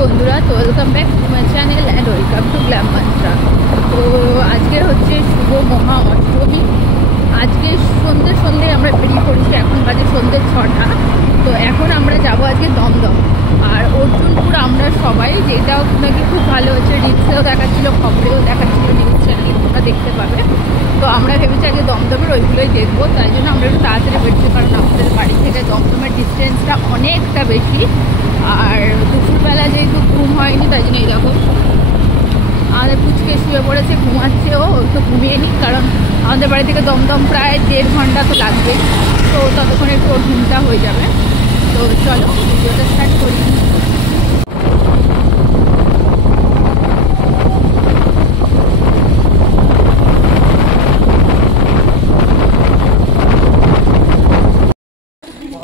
বন্ধুরা, তো welcome back to my channel and welcome to glam মাত্রা। তো আজকে হচ্ছে শুভ মহা অষ্টমী। আজকে সন্ধে আমরা বেরিয়ে পড়েছি, এখন বাজে সন্ধে 6টা। তো এখন আমরা যাবো আজকে দমদম আর অর্জুনপুর। আমরা সবাই, যেটা নাকি খুব ভালো হচ্ছে, রিলসেও দেখাচ্ছিল, খবরেও দেখাচ্ছিল, নিউজ চ্যানেলে তোমরা দেখতে পাবে। তো আমরা ভেবেছি আগে দমদমের ওইগুলোই দেখবো, তাই জন্য আমরা একটু তাড়াতাড়ি বেরোচ্ছি, কারণ আমাদের বাড়ি থেকে দমদমের ডিস্টেন্সটা অনেকটা বেশি। আর দুপুরবেলা যেহেতু ঘুম হয়নি, তাই জন্য এইরকম আমাদের পুচকে শুয়ে পড়েছে, ঘুমাচ্ছে। ও তো ঘুমিয়ে নিই, কারণ আমাদের বাড়ি থেকে দমদম প্রায় 1.5 ঘন্টা তো লাগবে। তো ততক্ষণে একটু ওর ঘুমটা হয়ে যাবে। তো চলো ভিডিওটা স্টার্ট করি।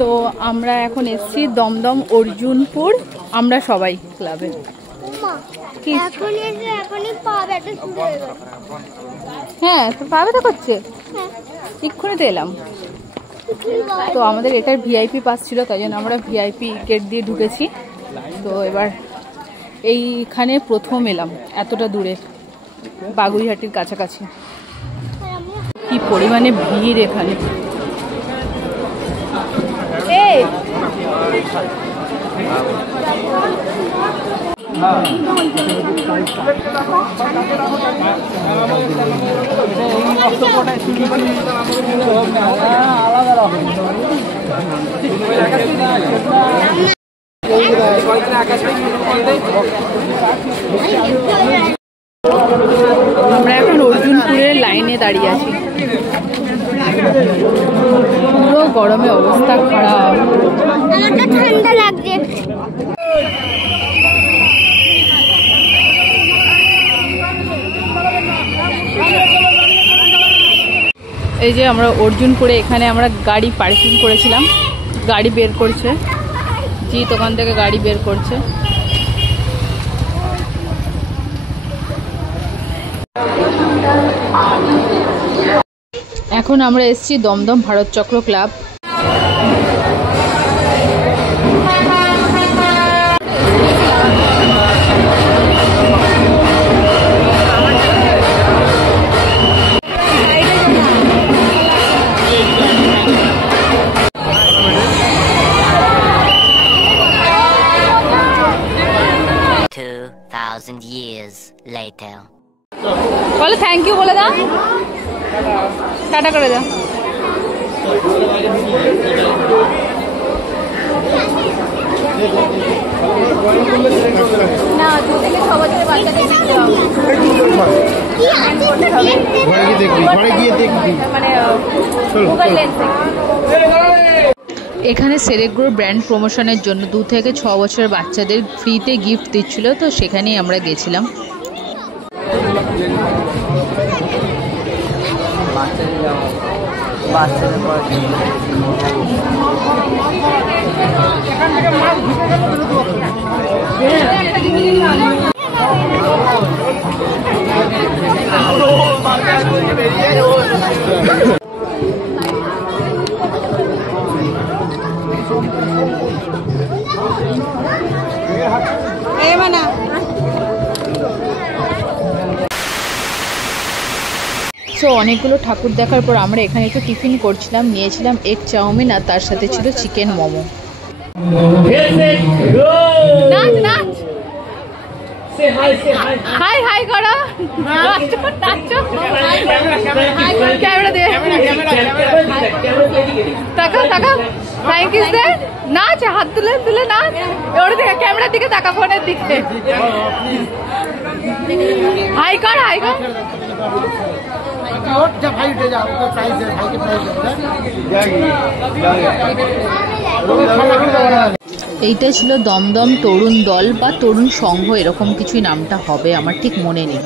তো আমরা এখন এসেছি দমদম অর্জুনপুর, আমরা সবাই ক্লাবে। হ্যাঁ, তো পা ব্যথা করছে, এক্ষুনি তো এলাম। তো আমাদের এটার ভিআইপি পাস ছিল, তাই জন্য আমরা ভিআইপি গেট দিয়ে ঢুকেছি। তো এবার এইখানে প্রথম এলাম এতটা দূরে, বাগুইহাটির কাছাকাছি। কি পরিমাণে ভিড় এখানে! আমরা এখন অর্জুনপুরের লাইনে দাঁড়িয়ে আছি। পুরো গরমে অবস্থা খারাপ, ঠান্ডা লাগছে। এই যে আমরা অর্জুনপুরে, এখানে আমরা গাড়ি পার্কিং করেছিলাম, গাড়ি বের করছে জিৎ, ওখান থেকে গাড়ি বের করছে। এখন আমরা এসেছি দমদম ভারত চক্র ক্লাব। বলো থ্যাংক ইউ, বলে দাও, টাটা করে দাও। না, 2 থেকে 6 বছরের বাচ্চাদের এখানে সেরেগ্রোর ব্র্যান্ড প্রমোশনের জন্য 2 থেকে 6 বছরের বাচ্চাদের ফ্রিতে গিফট দিচ্ছিল, তো সেখানেই আমরা গেছিলাম। সো অনেকগুলো ঠাকুর দেখার পর আমরা এখানে একটু টিফিন করছিলাম, নিয়েছিলাম এগ চাউমিন আর তার সাথে ছিল চিকেন মোমো। হাই হাই করো, ক্যামেরা দে, তাকা তাকা, থ্যাংক ইউ স্যার। নাচ, হাত তুলে তুলে নাচ, ওর দিকে, ক্যামেরার দিকে তাকা, ফোনের দিকে। হাই কর, হাই কর। এইটা ছিল দমদম তরুণ দল বা তরুণ সংঘ, এরকম কিছুই নামটা হবে, আমার ঠিক মনে নেই।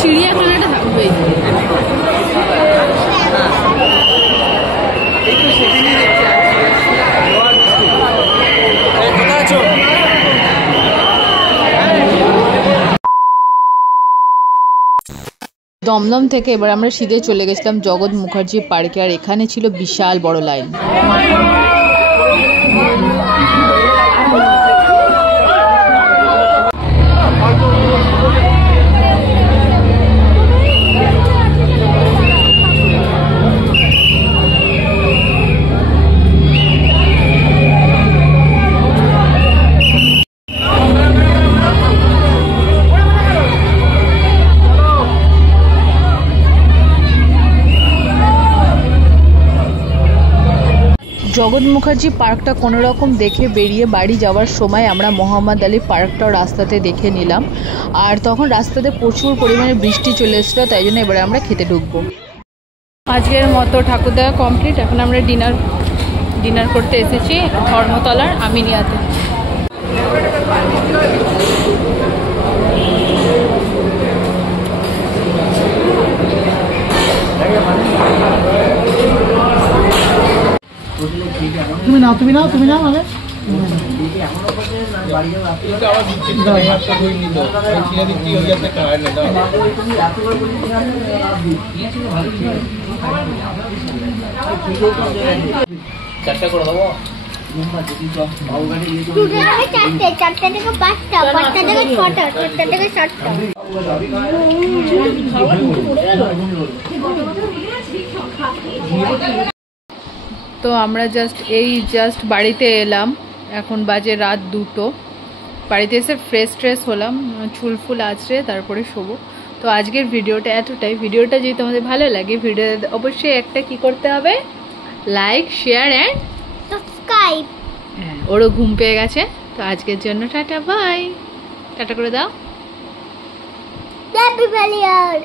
চিড়িয়াখানাটা থাকবে। দমদম থেকে এবার আমরা সিধে চলে গেছিলাম জগৎ মুখার্জি পার্কে, আর এখানে ছিল বিশাল বড় লাইন। জগৎ মুখার্জি পার্কটা কোনো রকম দেখে বেরিয়ে বাড়ি যাওয়ার সময় আমরা মোহাম্মদ আলী পার্কটাও রাস্তাতে দেখে নিলাম, আর তখন রাস্তাতে প্রচুর পরিমাণে বৃষ্টি চলে এসেছিলো, তাই জন্য এবারে আমরা খেতে ঢুকবো। আজকের মতো ঠাকুর দেওয়া কমপ্লিট। এখন আমরা ডিনার করতে এসেছি ধর্মতলার আমিনিয়াতে। তুমি নাও মানে চারটা করে দেবো। চারটা থেকে পাঁচটা, পাঁচটা থেকে ছটা, ছটা থেকে সাতটা। তো আমরা জাস্ট বাড়িতে এলাম, এখন বাজে রাত 2টো। বাড়িতে এসে ফ্রেশ হলাম, চুল ফুল আঁচড়ে তারপরে শোবো। তো আজকের ভিডিওটা এতটাই। ভিডিওটা যদি তোমাদের ভালো লাগে, ভিডিও অবশ্যই একটা কি করতে হবে, লাইক, শেয়ার অ্যান্ড সাবস্ক্রাইব। হ্যাঁ, ওরও ঘুম পেয়ে গেছে। তো আজকের জন্য টাটা, বাই। টাটা করে দাও। Happy new year.